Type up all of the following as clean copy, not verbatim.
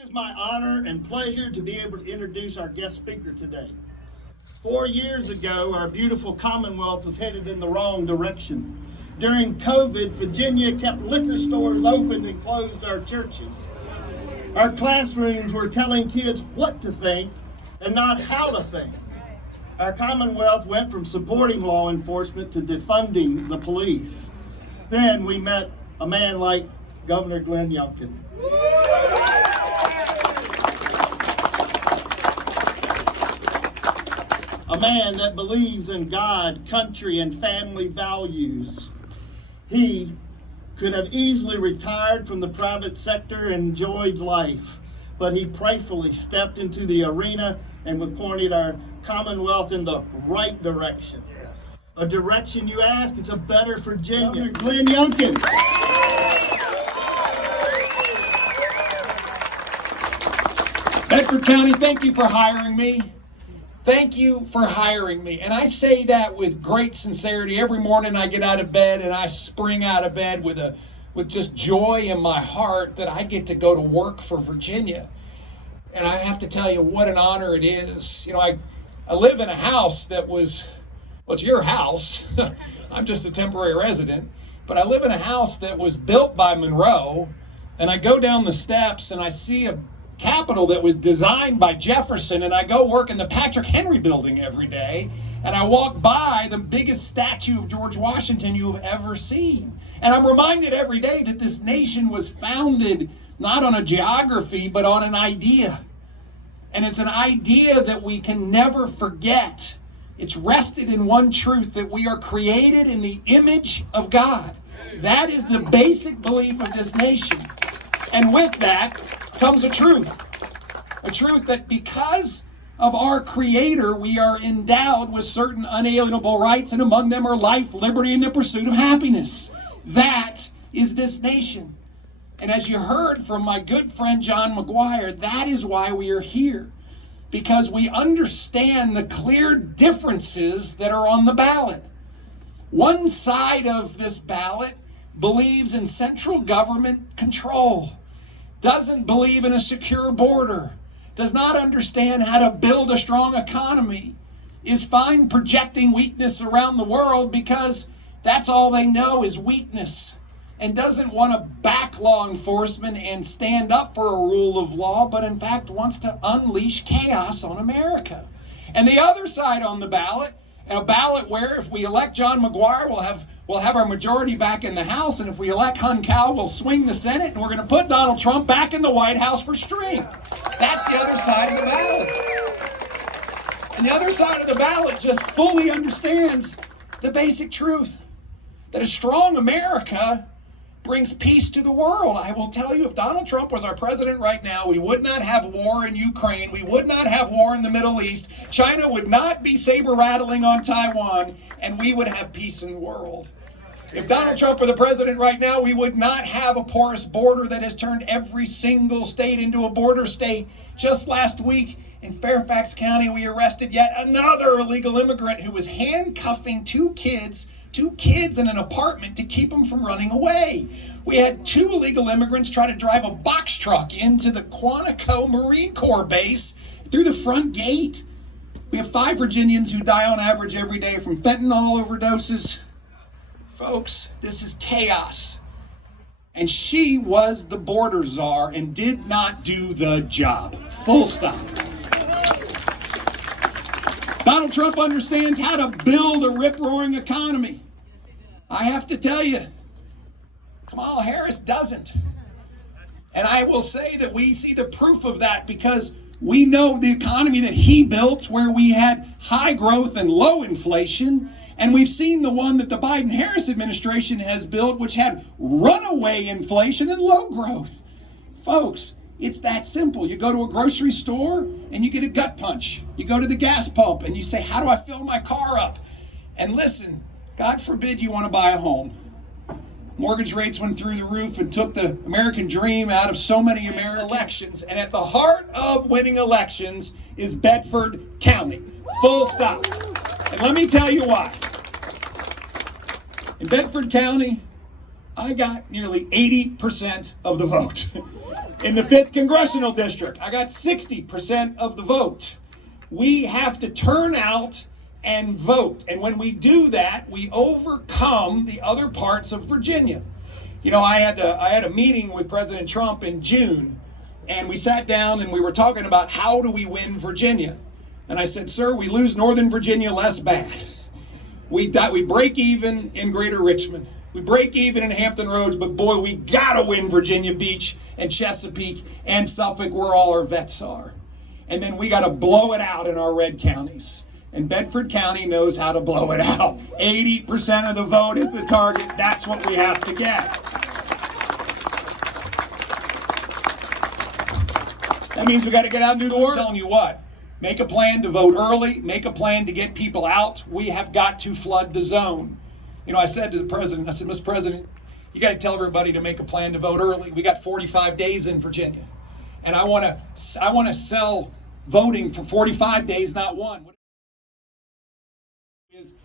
It is my honor and pleasure to be able to introduce our guest speaker today. 4 years ago, our beautiful Commonwealth was headed in the wrong direction. During COVID, Virginia kept liquor stores open and closed our churches. Our classrooms were telling kids what to think and not how to think. Our Commonwealth went from supporting law enforcement to defunding the police. Then we met a man like Governor Glenn Youngkin. A man that believes in God, country, and family values. He could have easily retired from the private sector and enjoyed life, but he prayerfully stepped into the arena and pointed our Commonwealth in the right direction. A direction, you ask? It's a better Virginia. Glenn Youngkin. Bedford County, thank you for hiring me. Thank you for hiring me. And I say that with great sincerity. Every morning I get out of bed and I spring out of bed with just joy in my heart that I get to go to work for Virginia. And I have to tell you what an honor it is. You know, I live in a house that was, well, it's your house. I'm just a temporary resident. But I live in a house that was built by Monroe. And I go down the steps and I see a Capitol that was designed by Jefferson, and I go work in the Patrick Henry building every day, and I walk by the biggest statue of George Washington you have ever seen. And I'm reminded every day that this nation was founded not on a geography, but on an idea. And it's an idea that we can never forget. It's rested in one truth, that we are created in the image of God. That is the basic belief of this nation. And with that comes a truth that because of our Creator, we are endowed with certain unalienable rights, and among them are life, liberty, and the pursuit of happiness. That is this nation. And as you heard from my good friend John McGuire, that is why we are here, because we understand the clear differences that are on the ballot. One side of this ballot believes in central government control, doesn't believe in a secure border, does not understand how to build a strong economy, is fine projecting weakness around the world because that's all they know is weakness, and doesn't want to back law enforcement and stand up for a rule of law, but in fact wants to unleash chaos on America. And the other side on the ballot, a ballot where if we elect John McGuire, we'll have our majority back in the House, and if we elect Hun Cowell, we'll swing the Senate, and we're going to put Donald Trump back in the White House for strength. That's the other side of the ballot. And the other side of the ballot just fully understands the basic truth that a strong America brings peace to the world. I will tell you, if Donald Trump was our president right now, we would not have war in Ukraine. We would not have war in the Middle East. China would not be saber-rattling on Taiwan, and we would have peace in the world. If Donald Trump were the president right now, we would not have a porous border that has turned every single state into a border state. Just last week in Fairfax County, we arrested yet another illegal immigrant who was handcuffing two kids in an apartment to keep them from running away. We had 2 illegal immigrants try to drive a box truck into the Quantico Marine Corps base through the front gate. We have 5 Virginians who die on average every day from fentanyl overdoses. Folks, this is chaos. And she was the border czar and did not do the job. Full stop. Donald Trump understands how to build a rip-roaring economy. I have to tell you, Kamala Harris doesn't. And I will say that we see the proof of that because we know the economy that he built, where we had high growth and low inflation. And we've seen the one that the Biden-Harris administration has built, which had runaway inflation and low growth. Folks, it's that simple. You go to a grocery store and you get a gut punch. You go to the gas pump and you say, how do I fill my car up? And listen, God forbid you want to buy a home. Mortgage rates went through the roof and took the American dream out of so many American elections. And at the heart of winning elections is Bedford County. Full stop. And let me tell you why. In Bedford County, I got nearly 80% of the vote. In the 5th Congressional District, I got 60% of the vote. We have to turn out and vote. And when we do that, we overcome the other parts of Virginia. You know, I had a meeting with President Trump in June, and we sat down and we were talking about how do we win Virginia. And I said, sir, we lose Northern Virginia less bad. We break even in Greater Richmond. We break even in Hampton Roads, but boy, we gotta win Virginia Beach and Chesapeake and Suffolk, where all our vets are. And then we gotta blow it out in our red counties. And Bedford County knows how to blow it out. 80% of the vote is the target. That's what we have to get. That means we gotta get out and do the work. I'm telling you what, make a plan to vote early, make a plan to get people out. We have got to flood the zone. You know, I said to the president, I said, Mr. President, you got to tell everybody to make a plan to vote early. We got 45 days in Virginia. And I want to sell voting for 45 days, not one.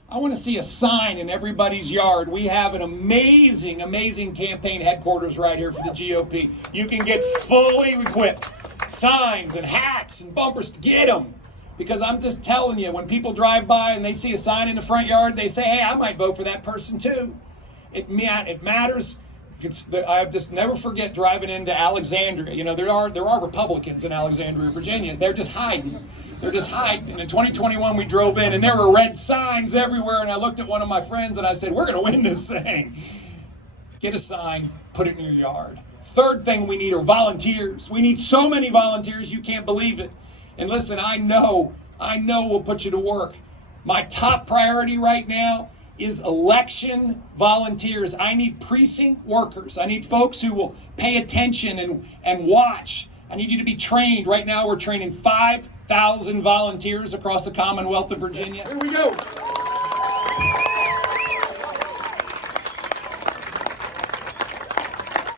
I want to see a sign in everybody's yard. We have an amazing, amazing campaign headquarters right here for the GOP. You can get fully equipped. Signs and hats and bumpers, to get them. Because I'm just telling you, when people drive by and they see a sign in the front yard, they say, hey, I might vote for that person too. It matters. I just never forget driving into Alexandria. You know, there are Republicans in Alexandria, Virginia. They're just hiding. They're just hiding. And in 2021, we drove in and there were red signs everywhere. And I looked at one of my friends and I said, we're going to win this thing. Get a sign, put it in your yard. Third thing we need are volunteers. We need so many volunteers, you can't believe it. And listen, I know we'll put you to work. My top priority right now is election volunteers. I need precinct workers. I need folks who will pay attention and watch. I need you to be trained. Right now we're training 5,000 volunteers across the Commonwealth of Virginia. Here we go.